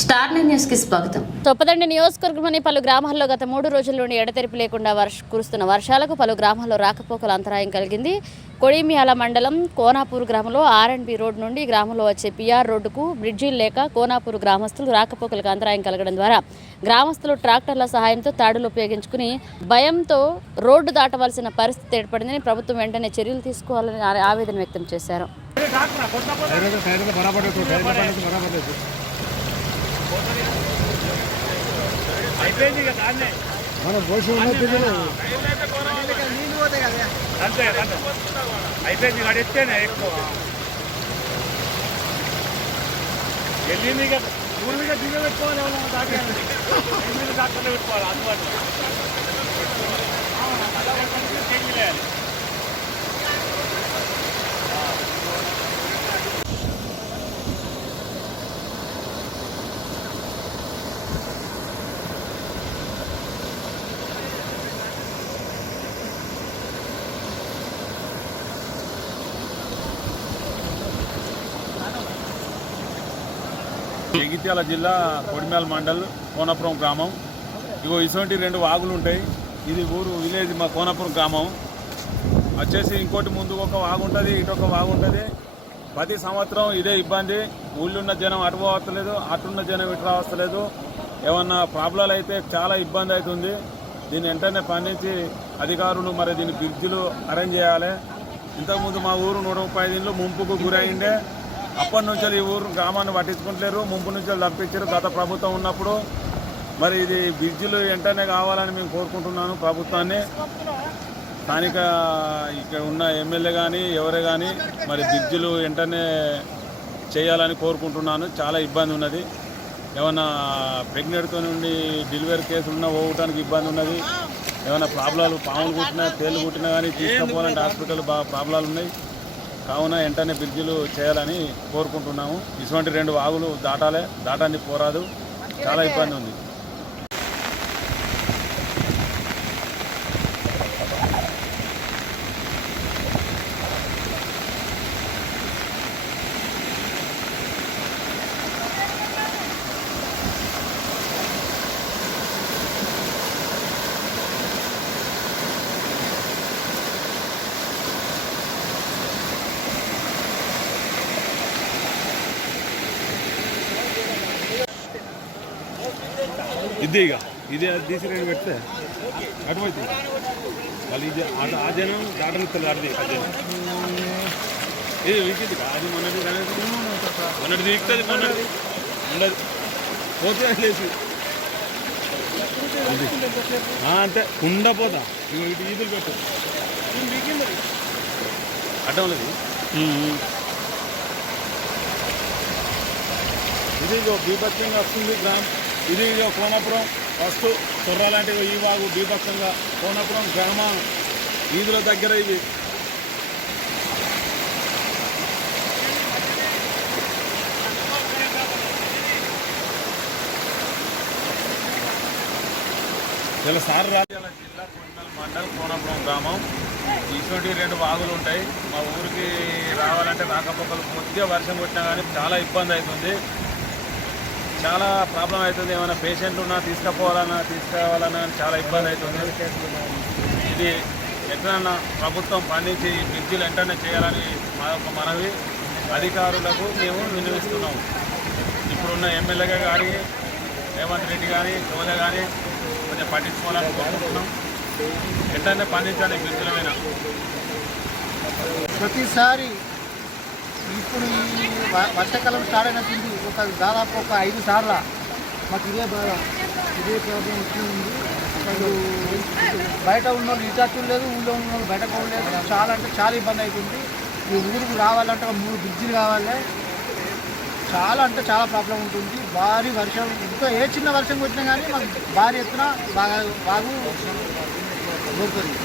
Star nine న్యూస్కి స్వాగతం. చొప్పదండి నియోజకవర్గంలోని పలు గ్రామాల్లో గత మూడు రోజుల నుండి ఎడతెరిపి లేకుండా వర్ష కురుస్తున్న వర్షాలకు పలు గ్రామాల్లో రాకపోకల అంతరాయం కలిగింది. కొడిమియాల మండలం కోనాపూర్ గ్రామంలో ఆర్ అండ్ బి రోడ్ నుండి గ్రామంలో వచ్చే పిఆర్ రోడ్డుకు బ్రిడ్జీలు లేక కోనాపూర్ గ్రామస్తులు రాకపోకలకు అంతరాయం కలగడం ద్వారా గ్రామస్తులు ట్రాక్టర్ల సహాయంతో తాడులు ఉపయోగించుకుని భయంతో రోడ్డు దాటవలసిన పరిస్థితి ఏర్పడిందని ప్రభుత్వం వెంటనే చర్యలు తీసుకోవాలని ఆవేదన వ్యక్తం చేశారు. మన భవిష్య ఉన్నది అంతే అయిపోయింది ఎత్తేనే ఎక్కువ. వెళ్ళి మీద ఊరి మీద దిగ పెట్టుకోవాలి డాక్టర్లు పెట్టుకోవాలి అందుబాటులో చేయాలి. జగిత్యాల జిల్లా కొడిమేల మండల్ కోనపురం గ్రామం. ఇగో ఇటువంటి రెండు వాగులు ఉంటాయి ఇది ఊరు విలేజ్ మా కోనపురం గ్రామం. వచ్చేసి ఇంకోటి ముందు ఒక వాగు ఉంటుంది ఇటు ఒక వాగు ఉంటుంది ప్రతి సంవత్సరం ఇదే ఇబ్బంది. ఊళ్ళున్న జనం అటు పోవట్లేదు అటున్న జనం ఇటు రావట్లేదు ఏమన్నా ప్రాబ్లాలు అయితే చాలా ఇబ్బంది అవుతుంది దీన్ని వెంటనే పండించి అధికారులు మరి దీని బ్రిడ్జ్లు అరేంజ్ చేయాలి. ఇంతకుముందు మా ఊరు నూట ముప్పై ఐదు ముంపుకు గురైండే. అప్పటి నుంచి ఈ ఊరు గ్రామాన్ని పట్టించుకుంటలేరు ముంపు నుంచి తప్పించారు. గత ప్రభుత్వం ఉన్నప్పుడు మరి ఇది బ్రిడ్జిలు వెంటనే కావాలని మేము కోరుకుంటున్నాను ప్రభుత్వాన్ని. స్థానిక ఇక్కడ ఉన్న ఎమ్మెల్యే కానీ ఎవరే కానీ మరి బ్రిడ్జిలు వెంటనే చేయాలని కోరుకుంటున్నాను. చాలా ఇబ్బంది ఉన్నది. ఏమన్నా ప్రెగ్నెంట్తో నుండి డెలివరీ కేసులు ఉన్నా పోవడానికి ఇబ్బంది ఉన్నది. ఏమైనా ప్రాబ్లాలు పాములు కుట్టినా తేలు కుట్టినా కానీ తీసుకుపోవాలంటే హాస్పిటల్ బాగా ప్రాబ్లాలు ఉన్నాయి. కావున వెంటనే బ్రిడ్జిలు చేయాలని కోరుకుంటున్నాము. ఇటువంటి రెండు వాగులు దాటాలి దాటాన్ని పోరాదు. చాలా ఇబ్బంది ఉంది. ఇది ఇక ఇది అది తీసి రెండు పెడితే అటువైతే వాళ్ళు ఇది ఆ జనం దాటనిస్తారు అడిది ఆ జనం. ఇది వీకింది అది మొన్నటి. మొన్నటి వీక్తుంది మొన్నటి ఉండదు. పోతే లేచి. అది. అంతే. ఉండపోతా ఇగో ఇటు ఈదులు పెట్టు. అడ్డం లేదు. ఇది ఇగో బీభత్సంగా వస్తుంది గ్రామం. ఇది కోనపురం. ఫస్ట్ లాంటివి ఈ వాగు బీభత్సంగా. కోనపురం గ్రామ వీధుల దగ్గర ఇది. ఇలా సార్ రాజ్యాల జిల్లా కొండల్ మండల్ కోనపురం గ్రామం. ఇటువంటి రెండు వాగులు ఉంటాయి. మా ఊరికి రావాలంటే రాకపోకలు కొద్దిగా వర్షం కొట్టినా కానీ చాలా ఇబ్బంది అవుతుంది. చాలా ప్రాబ్లం అవుతుంది. ఏమైనా పేషెంట్ ఉన్నా తీసుకుపోవాలన్నా తీసుకురావాలన్నా చాలా ఇబ్బంది అవుతుంది. ఇది ఎట్లన్నా ప్రభుత్వం పండించి ఈ బ్రిడ్జిలు వెంటనే చేయాలని మా యొక్క మనవి. అధికారులకు మేము వినిపిస్తున్నాము ఇప్పుడున్న ఎమ్మెల్యేగా కానీ రేవంత్ రెడ్డి కానీ సోదె కానీ కొంచెం పట్టించుకోవాలని కోరుకుంటున్నాం. వెంటనే పండించాలి ఈ బ్రిడ్జిల మీద ప్రతిసారి ఇప్పుడు ఈ వర్షాకాలం స్టార్ట్ అయినట్టుంది ఒక దాదాపు ఒక ఐదు సార్ల. మాకు ఇదే బాధ ఇదే ప్రాబ్లం వచ్చింది అసలు బయట ఉన్న వాళ్ళు ఇటాచులు లేదు ఊళ్ళో ఉన్న వాళ్ళు బయట పోలేదు చాలా అంటే చాలా ఇబ్బంది అవుతుంది ఈ ఊరికి రావాలంటే ఒక మూడు బ్రిడ్జిలు కావాలి. చాలా అంటే చాలా ప్రాబ్లం ఉంటుంది. భారీ వర్షం ఇంకా ఏ చిన్న వర్షం వచ్చినా కానీ మాకు భారీ ఎత్తున బాగా బాగు. దొరుకుతుంది